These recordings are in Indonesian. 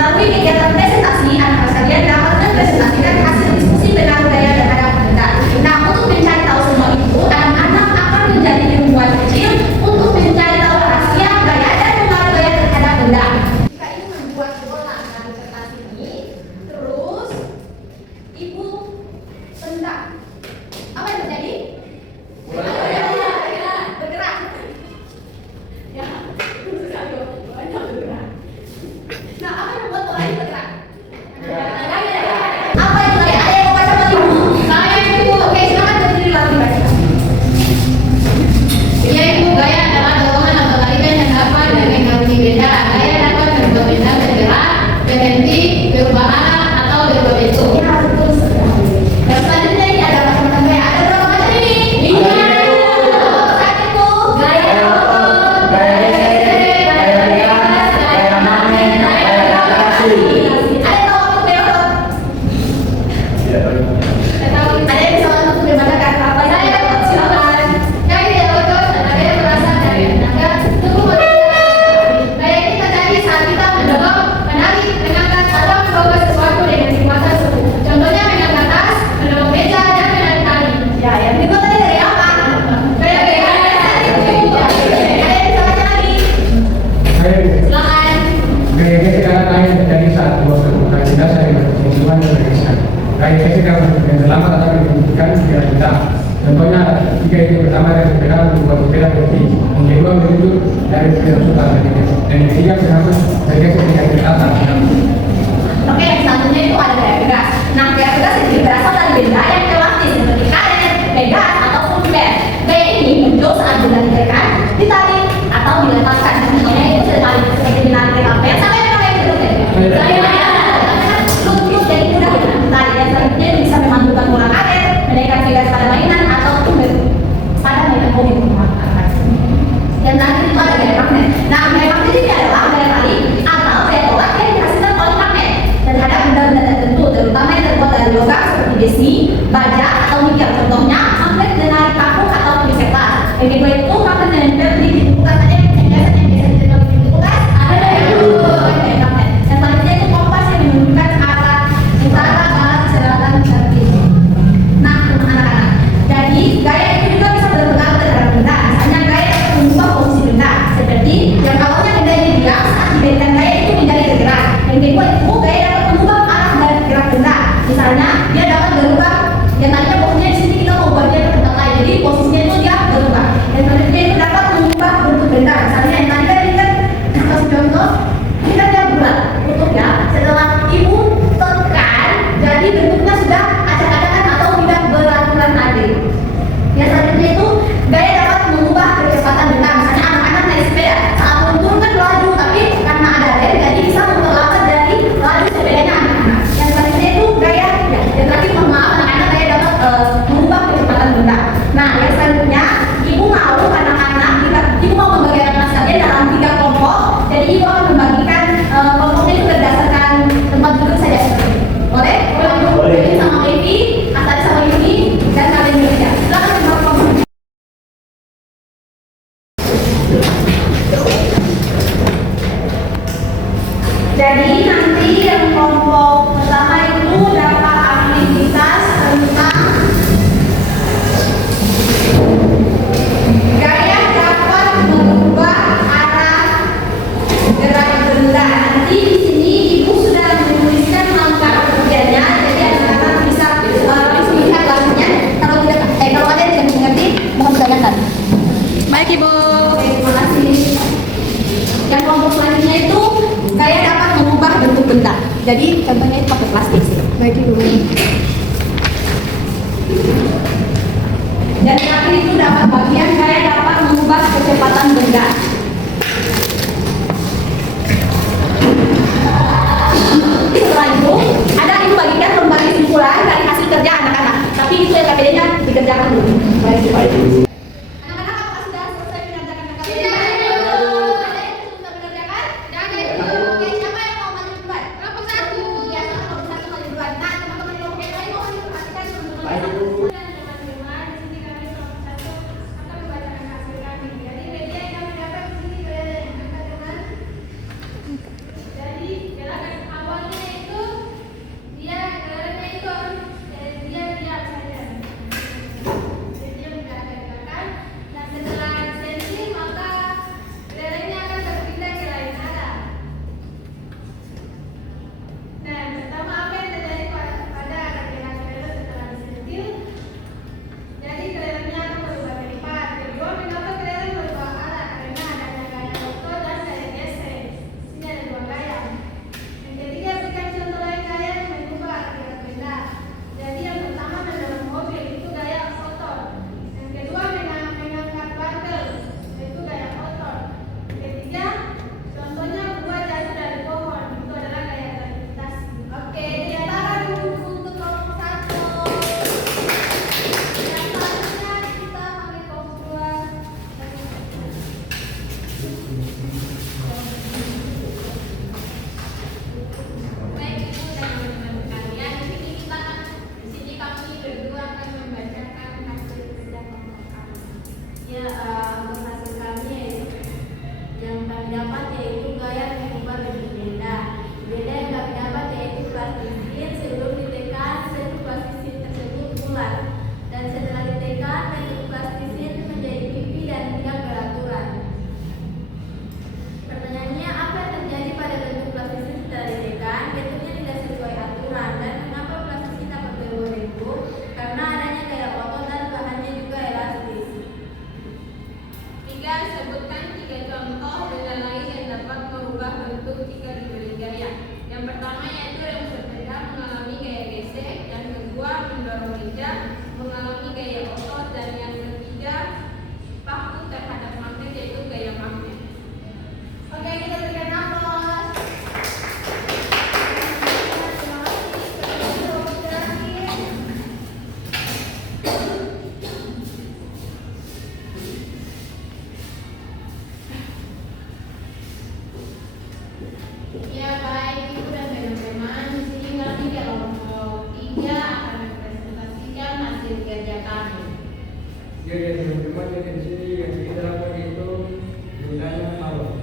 Melalui kegiatan presentasi, anak sekalian dapat mempresentasikan hasil diskusi dengan gaya terhadap benda. Nah, untuk mencari tahu semua itu, anak-anak akan menjadi ilmuwan kecil untuk mencari tahu rahasia gaya dan pengaruh gaya terhadap benda. Jika ibu membuat bola dari kertas ini, terus ibu tendang, apa yang terjadi? Bergerak. Ya, banyak bergerak. Nah, apa yang membuat bola ini bergerak? Apa itu gaya? Ada yang mau baca sama ibu? Gaya ibu. Oke, silakan berdiri lagi baca. Ya, ibu, gaya adalah dorongan atau tarikan yang dapat mempengaruhi benda. Gaya dapat membuat benda bergerak, berhenti, berubah arah, atau berubah bentuk. Ya, betul sekali. Dan selanjutnya ini adalah macam-macam gaya. Ada berapa macam ini? 5. Satu ibu. Gaya otot, gaya gesek, gaya rias, gaya manen, gaya adaptasi. Ada yang tahu apa gaya otot? Ada yang bisa untuk memberikan apa gaya otot? Silakan. Gaya otot adalah gaya merasa dari tenaga tubuh manusia. Gaya ini terjadi saat kita mendorong, menarik, mengangkat, atau membawa sesuatu dengan kekuatan tubuh. Contohnya mengangkat tas, mendorong meja, dan menarik tali. Ya, yang berikut tadi dari apa? Gaya Ada yang bisa baca lagi? silakan. Gaya gesek alat lain terjadi saat dua permukaan benda saling bersentuhan dan bergeser. Gaya gesek dapat bergerak lambat atau dibuktikan dengan benda. Contohnya, jika itu pertama dari sepeda membuat sepeda berhenti, yang kedua menuju dari sepeda suka dan yang ketiga berhapus bergeser dengan kereta atas. Oke, yang selanjutnya itu ada gaya pegas. Nah, gaya pegas itu berasal dari benda yang elastis seperti karet, pegas, ataupun band. Gaya ini muncul saat benda ditekan, ditarik, atau diletakkan. Contohnya itu seperti menarik kapel sampai menarik bergeser. Gaya lutut jadi mudah ditarik. Yang selanjutnya itu bisa memandukan bola karet, menaikkan pegas pada mainan, ataupun pada mainan mobil. Dan terakhir itu ada gaya magnet. Nah, gaya magnet ini adalah gaya tarik atau gaya tolak yang dihasilkan oleh magnet terhadap benda-benda tertentu, terutama yang terbuat dari logam seperti besi, baja, atau nikel. Contohnya magnet menarik paku atau kertas. Yang kedua itu magnet menempel di pintu kulkas. Ada yang biasanya ditempel di pintu kulkas. Ada itu gaya magnet. Yang selanjutnya itu kompas yang menunjukkan arah utara, barat, selatan, dan timur. Nah, anak-anak, jadi gaya itu juga bisa berpengaruh terhadap benda. Misalnya gaya dapat mengubah posisi benda, seperti yang awalnya benda ini diam, saat diberikan gaya itu menjadi bergerak. Yang kedua itu gaya dapat mengubah arah dari gerak benda. Misalnya dia dapat berubah, yang tadinya posisinya di sini kita ubah dia ke tempat lain, jadi posisinya itu dia berubah. Dan selanjutnya itu dapat mengubah bentuk benda. Misalnya yang tadi kan ini kan kasih contoh, ini kan dia bulat, bentuk ya. Setelah ibu tekan, jadi bentuknya sudah acak-acakan atau tidak beraturan lagi. Yang selanjutnya itu gaya dapat mengubah kecepatan benda. Misalnya anak-anak naik sepeda, saat turun kan melaju, tapi karena ada rem, jadi bisa memperlambat dari laju sepedanya anak-anak. Yang selanjutnya itu gaya, ya, yang terakhir mohon maaf anak-anak gaya dapat mengubah kecepatan benda. Nah, yang selanjutnya ibu mau anak-anak, ibu mau membagi anak saja dalam 3 kelompok. Jadi ibu akan membagikan kelompoknya itu berdasarkan tempat duduk saja. Boleh? Boleh. Jadi sama Evi, Atari sama Yuni, dan kalian bekerja. Silakan membawa kelompok. Jadi nanti yang kelompok pertama itu dapat aktivitas tentang gaya dapat mengubah arah gerak benda. Nanti di sini ibu sudah menuliskan langkah kerjanya, jadi anak-anak bisa lihat langsungnya. Kalau ada yang tidak mengerti, mohon ditanyakan. Baik, Ibu. Oke, terima kasih. Yang kelompok selanjutnya itu gaya dapat mengubah bentuk benda. Jadi contohnya itu pakai plastik sih. Baik, Ibu. Dan terakhir itu dapat bagian gaya dapat mengubah kecepatan benda. Setelah itu ada ibu bagikan lembar kesimpulan dari hasil kerja anak-anak. Tapi itu yang KPD-nya dikerjakan dulu. Baik. Anak-anak apakah sudah selesai mengerjakan KPD? Ada yang sudah mengerjakan? Oke, siapa yang mau maju duluan? Kelompok 1. Ya, kelompok 1 maju duluan. Nah, teman-teman di kelompok yang lain mohon diperhatikan teman-teman. Teman-teman, di sini kami kelompok 1 akan membacakan hasil kami. Jadi media yang kami dapat di sini kalian yang angkat tangan. Jadi silakan Dia lihat teman-teman dia di sini yang kita lakukan itu gunanya malam.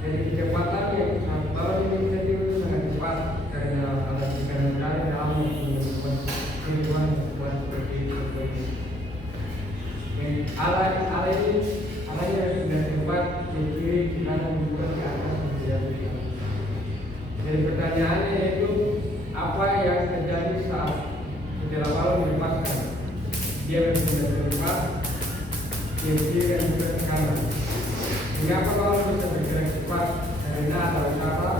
Jadi kecepatan yang kalau ini jadi sangat cepat karena alat ikan dari dalam kehidupan buat seperti itu. Alat ini yang sudah tempat di kiri di kanan juga ke atas menjadi. Jadi pertanyaannya itu apa yang terjadi saat setelah malam dilepaskan? Dia sudah terlepas, dia kiri dan juga ke kanan. Mengapa kalau bisa bergerak cepat? Karena ada usaha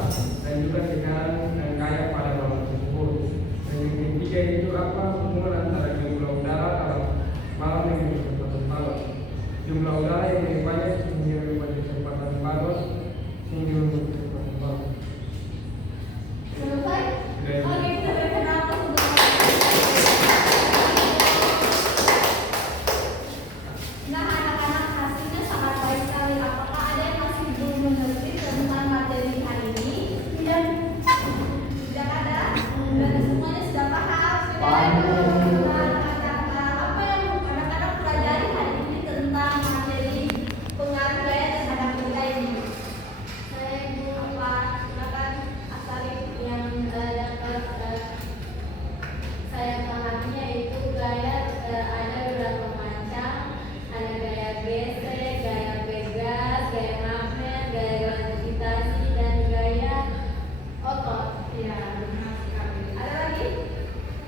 dan juga tekanan dan kayak pada malam tersebut. Dan yang ketiga itu apa hubungan antara jumlah udara dalam malam dengan kecepatan balon. Jumlah udara yang lebih banyak sehingga membuat kecepatan balon sehingga membuat kecepatan balon. Selesai? Oke, kita berkenal untuk nah, anak-anak hasilnya sangat baik sekali. Apakah ada yang masih belum mengerti tentang materi hari ini? Tidak ada. Dan semuanya sudah paham. Apa yang anak-anak pelajari hari ini tentang materi pengaruh gaya terhadap benda ini? Saya Ibu Pak, silakan Asari yang dapat saya pahaminya itu gaya ada beberapa macam, ada gaya gesek, gaya pegas, gaya magnet, gaya gravitasi dan gaya otot. Ya, benar sekali. Ada lagi?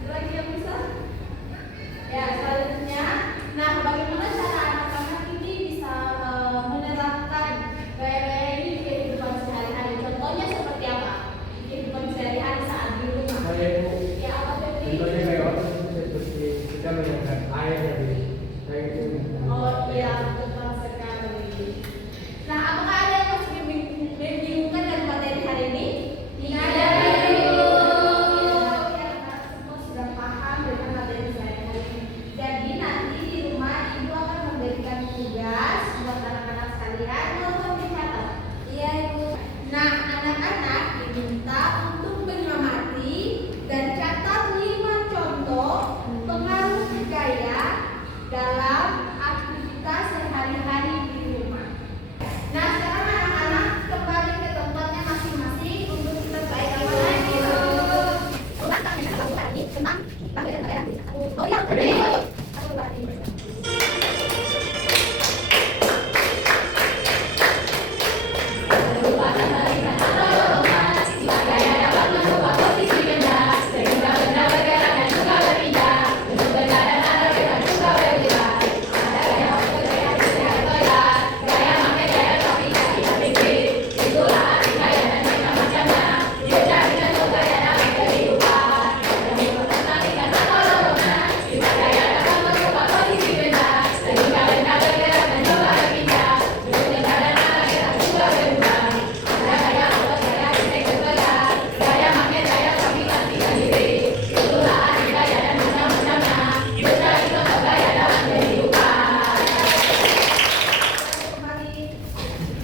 Ada lagi yang bisa? Ya, selanjutnya. Nah, bagaimana cara anak-anak ini bisa menerapkan gaya-gaya ini di kehidupan sehari-hari? Contohnya seperti apa? Di kehidupan sehari-hari saat di rumah. Saya itu Ya, apa Febri? contohnya kayak waktu seperti kita melihat air dari saya itu. Oh iya, betul sekali. Nah, apakah ada yang masih membingungkan dari materi hari ini? Tidak ada, Ibu. Ya, semua sudah paham dengan materi sehari-hari ini. Jadi nanti di rumah Ibu akan memberikan tugas buat anak-anak sekalian untuk dicatat. Iya, Ibu. Nah, anak-anak diminta untuk mengamati dan catat 5 contoh pengaruh gaya dalam aktivitas sehari-hari di rumah. Nah, sekarang anak-anak kembali ke tempatnya masing-masing untuk kita baik lagi. Oh iya,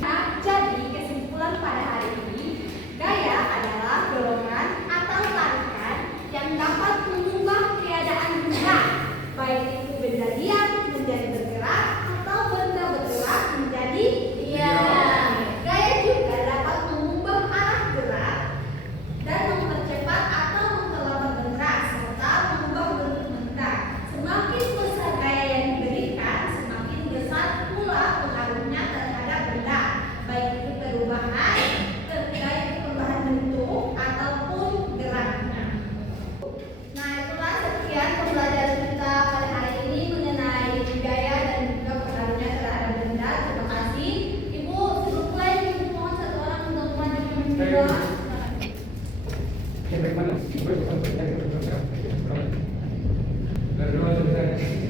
Nah, jadi kesimpulan pada hari ini, gaya adalah dorongan atau tarikan yang dapat mengubah keadaan benda, baik itu benda diam menjadi bergerak atau benda bergerak menjadi diam. Gaya juga dapat mengubah arah gerak dan mempercepat atau memperlambat bergerak serta mengubah bentuk benda. Semakin besar gaya yang diberikan, semakin besar pula pengaruhnya terhadap benda, baik itu perubahan bentuk ataupun geraknya. Nah, itulah sekian pembelajaran kita pada hari ini mengenai gaya dan juga pengaruhnya terhadap benda. Terima kasih. Ibu, sebelum mulai, Ibu mohon satu orang untuk maju ke mendoa. Bagaimana? Berdoa selesai.